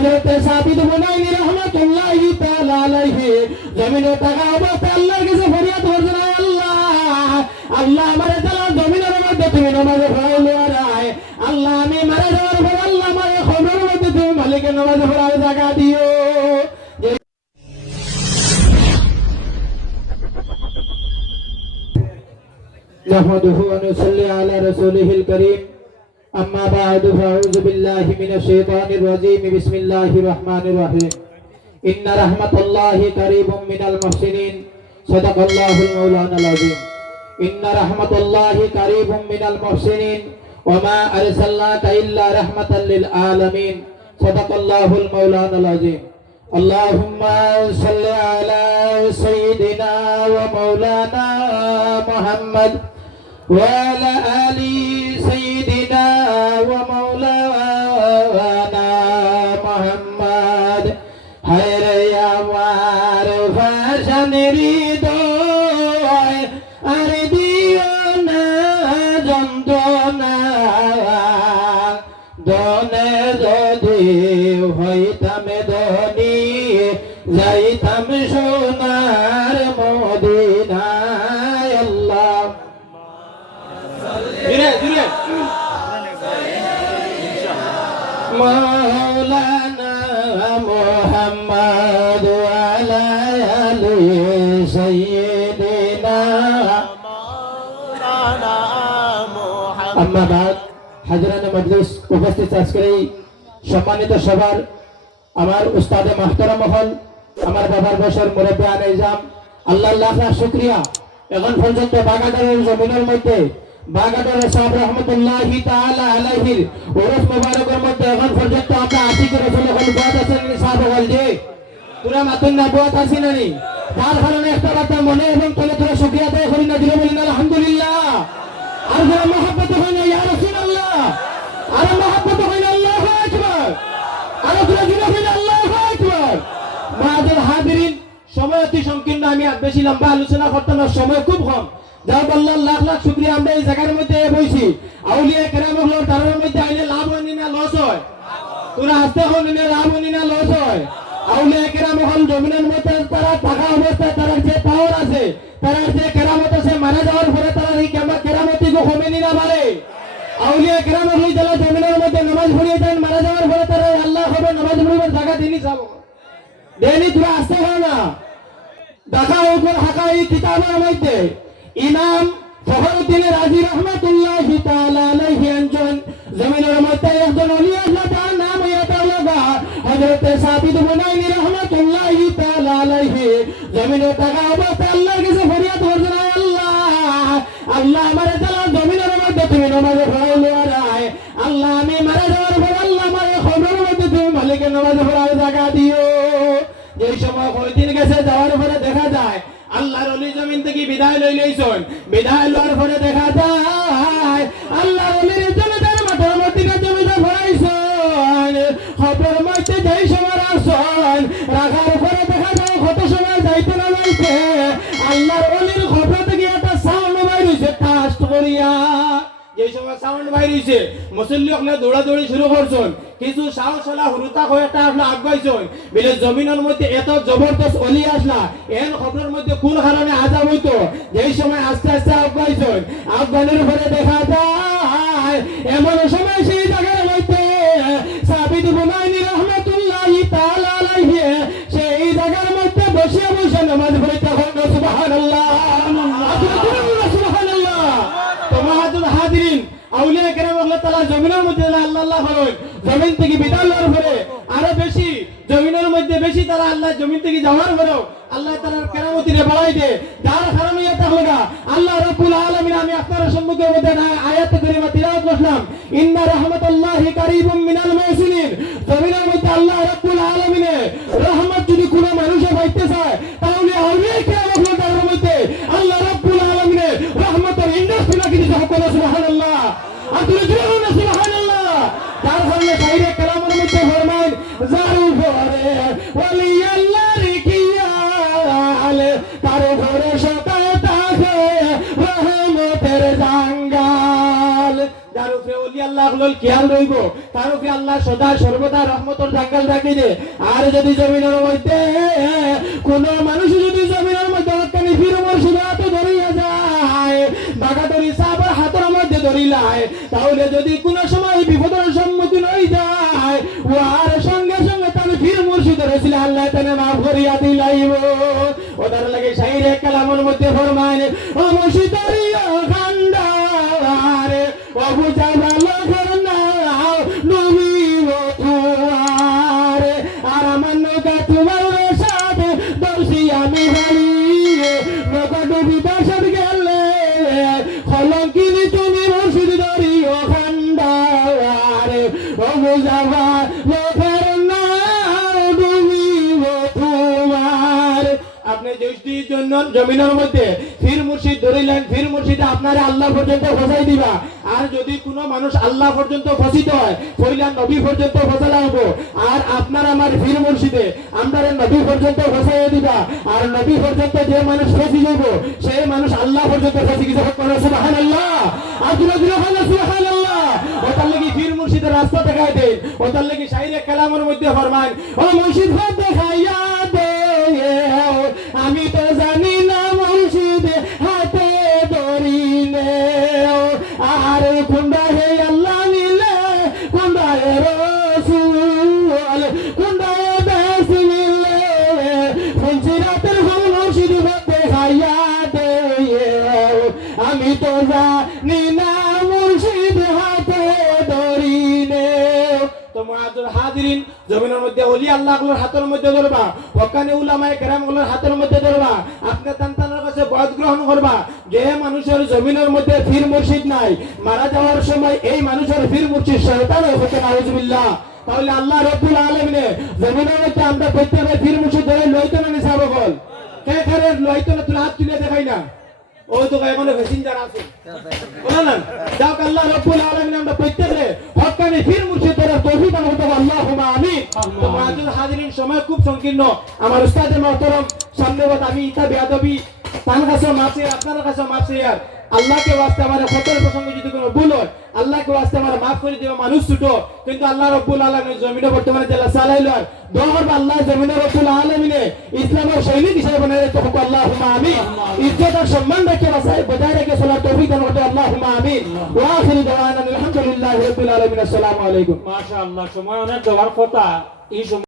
হযরত সাবিত বুনাইনি রাহমাতুল্লাহি তাআলা আলাইহি জমিনে থাকা অবস্থায় আল্লাহর কাছে ফরিয়াদ করছেন "আয় আল্লাহ আল্লাহ আমারে তালা জমিনের মধ্যে তুমি নামাজে পড়াইলো আর আয় আল্লাহ আমি মারা যাওয়ার পর আল্লাহ আমারে খবরের মধ্যে তুমি মালিকের নামাজে পড়ার জায়গা দিও যে نحمده ونصلي على رسوله الكريم أما بعد فأعوذ بالله من الشيطان الرجيم بسم الله الرحمن الرحيم إن رحمة الله قريب من المحسنين صدق الله المولانا العظيم إن رحمة الله قريب من المحسنين وما أرسلناك إلا رحمة للعالمين صدق الله المولانا العظيم اللهم صل على سيدنا ومولانا محمد وعلى آل مولانا محمد وعلى آل سيدنا আম্মা বাদ হাজরান মজলিস উপস্থিত আজকের এই সম্মানিত সবার আমার উস্তাদে মাহতারা মহল আমার বাবার বয়সের মুরব্বী আনাইজাম আল্লাহ লাখ লাখ শুক্রিয়া এখন পর্যন্ত বাগাদারের জমিনের মধ্যে বাগাদারের সাহেব রহমতুল্লাহি তাআলা আলাইহির ওরস মুবারকের মধ্যে এখন পর্যন্ত আমরা হল বাদ আছেন সাহেব যে তোরা মাতুন না বাদ আছি না নি তার কারণে একটা কথা মনে এবং তোরা শুক্রিয়া করি না, দিলে বলি আলহামদুলিল্লাহ। আর যারা মহাব্বত হয় না, ইয়া রাসূলুল্লাহ। আর মহাব্বত হয় না, আল্লাহু আকবার। আর যারা জিনা হয় না, আল্লাহু আকবার। মাআজুল হাদিরিন সময় অতি সংকীর্ণ, আমি আর বেশি লম্বা আলোচনা করতে না, সময় খুব কম। যার আল্লাহ লাখ লাখ শুকরিয়া, আমরা এই জায়গার মধ্যে বইছি। আউলিয়া মধ্যে আইলে লাভ হয় না লস হয়? তোরা না লাভ হয় না লস হয়? আউলিয়া হল জমিনের মধ্যে তারা যে পাওয়ার আছে যে আছে যাওয়ার পরে তারা এই না আউলিয়া হল যারা জমিনের মধ্যে নামাজ পড়িয়ে দেন মারা যাওয়ার পরে তারা আল্লাহ নামাজ পড়িবার জায়গা দিনই যাব। দেনি তোরা আসতে হয় না। দেখা উপর হাকা এই কিতাবের মধ্যে। ইমাম ফখরুদ্দিন রাজি রহমাতুল্লাহ আলাইহি একজন জমিনের মধ্যে একজন ওলি আল্লাহ নাম ইয়াতা লাগা হযরত সাবিত বুনাইনি রহমাতুল্লাহ তাআলা আলাইহি। জমিনে থাকা অবস্থায় আল্লাহর কাছে ফরিয়াদ করছেন "আয় আল্লাহ আল্লাহ আমারে তালা জমিনের মধ্যে তুমি নামাজে পড়াইলো আর আয় আল্লাহ, আমি মারা যাওয়ার পর আল্লাহ আমারে খবরের মধ্যে তুমি মালিকের নামাজে পড়ার জায়গা দিও। যে সময় কয়দিন গেছে যাওয়ার পরে দেখা যায় আল্লাহর অলি জমিন থেকে বিদায় লই লইছন। বিদায় লওয়ার পরে দেখা যায় আল্লাহর অলির জমিদার মাথার ভরাইছন। মধ্যে যেই সময় আসন, রাখার পরে দেখা যায় কত সময় যাইতে না যাইতে আল্লাহর অলির খবর থেকে একটা সাউন্ড বাইরেছে ফাস্ট করিয়া যে সময় সাউন্ড মুসল্লি দৌড়াদৌড়ি শুরু করছেন, কিছু সাহস সালা হুরুতা হয়ে একটা আসলে আগবাইছেন। বিলে জমিনের মধ্যে এত জবরদস্ত অলি আসলা এর খবরের মধ্যে কোন কারণে আজাব হইতো? যেই সময় আস্তে আস্তে আগবাইছেন আফগানের পরে দেখা যায়, এমন আল্লাহ জমিনের মধ্যে আল্লাহ আল্লাহ হলেন জমিন থেকে বিদায় পরে আরও বেশি, জমিনের মধ্যে বেশি তারা আল্লাহ জমিন থেকে যাওয়ার পরেও আল্লাহ তাআলার কেরামতি রে বাড়াই দে যার কারণে এটা হলো আল্লাহ রাব্বুল আলামিন, আমি আপনার সম্মুখে মধ্যে আয়াত করিমা তিলাওয়াত করলাম ইন্না রাহমাতাল্লাহি কারীবুম মিনাল মুহসিনিন। জমিনের মধ্যে আল্লাহ রাব্বুল আলামিনের রহমত যদি কোনো মানুষে পাইতে চায়, তাহলে আউলিয়া কেরাম গুলোর খেয়াল রইব। তার উপরে আল্লাহ সদা সর্বদা রহমতর জাঙ্গাল রাখি দে আর যদি জমিনের মধ্যে কোন মানুষ যদি জমিনের মধ্যে হকানি ফির মুর্শিদ হাতে ধরিয়া যায় বাগাতরি সাহাবার হাতের মধ্যে ধরিলায় তাহলে যদি কোন সময় বিপদের সম্মুখীন হয়ে যায় ওয়ার সঙ্গে সঙ্গে তার ফির মুর্শিদ রসিল আল্লাহ তানে মাফ করিয়া দিলাইব। ওদের লাগে শাইরে কালামের মধ্যে ফরমায় ও মুর্শিদারি ও খান্ডারে ও বুঝা দৃষ্টির জন্য জমিনের মধ্যে ফির মুর্শিদ ধরিলেন ফির আপনারা আল্লাহ পর্যন্ত ফসাই দিবা। আর যদি মানুষ আল্লাহ পর্যন্ত ফসিত হয় পইলা নবী পর্যন্ত ফসালা হব। আর আপনার আমার ফির মুর্শিদে নবী পর্যন্ত দিবা। আর নবী পর্যন্ত যে মানুষ ফসি মানুষ আল্লাহ পর্যন্ত ফসি গেছে। সুবহান আল্লাহ আর দিলে দিলে হলো সুবহান আল্লাহ ফির মুর্শিদের রাস্তা দেখাই দেন। ওটার লাগি শাইরে কালামের মধ্যে ফরমান ও মুর্শিদ ভাব দেখাইয়া জমিনের মধ্যে ওলি আল্লাহগুলোর হাতের মধ্যে ধরবা। ওখানে উলামায়ে কেরামগুলোর হাতের মধ্যে ধরবা। আপনি সন্তানের কাছে বয়স গ্রহণ করবা। যে মানুষের জমিনের মধ্যে ফির মুর্শিদ নাই, মারা যাওয়ার সময় এই মানুষের ফির মুর্শিদ শয়তান হতে নাউজুবিল্লাহ। তাহলে আল্লাহ রব্বুল আলামিনে জমিনের মধ্যে আমরা প্রত্যেকে ফির মুর্শিদ ধরে লইতো না নিসাব বল? কে খারে লইতো না? তুই হাত তুলে দেখাই না। ও তো এখনও প্যাসেঞ্জার আছে। বলেন যাক, আল্লাহ রব্বুল আলামিন, আমরা প্রত্যেকে হক্কানি ফির মুর্শিদ ধরে তৌফিক দান করতে আল্লাহুম্মা আমিন। তো মুআজ্জিল হাজিরিন সময় খুব সংকীর্ণ। আমার উস্তাদে মহতরম সামনে বাদ আমি ইতা বেয়াদবি তার কাছে মাফি আপনার কাছে মাফি আর আল্লাহকে ওয়াস্তে আমার ফতর প্রসঙ্গে যদি কোনো ভুল হয় আল্লাহকে ওয়াস্তে আমার মাফ করে দিবে মানুষ ছুটো। কিন্তু আল্লাহ রব্বুল আলামিন জমিনে বর্তমানে জেলা চালাইল আর দোয়া করবে আল্লাহ জমিনে রব্বুল আলামিনে। ইসলামের সৈনিক হিসেবে বানাই তো হোক আল্লাহুম্মা আমিন। ইজ্জত আর সম্মান রেখে বাসায় বজায় রেখে চলার তৌফিক দান করতে আল্লাহুম্মা আমিন। ওয়া আখিরু দাওয়ানা আলহামদুলিল্লাহি রাব্বিল আলামিন আসসালামু আলাইকুম। মাশাআল্লাহ সময় অনেক দেওয়ার কথা। এই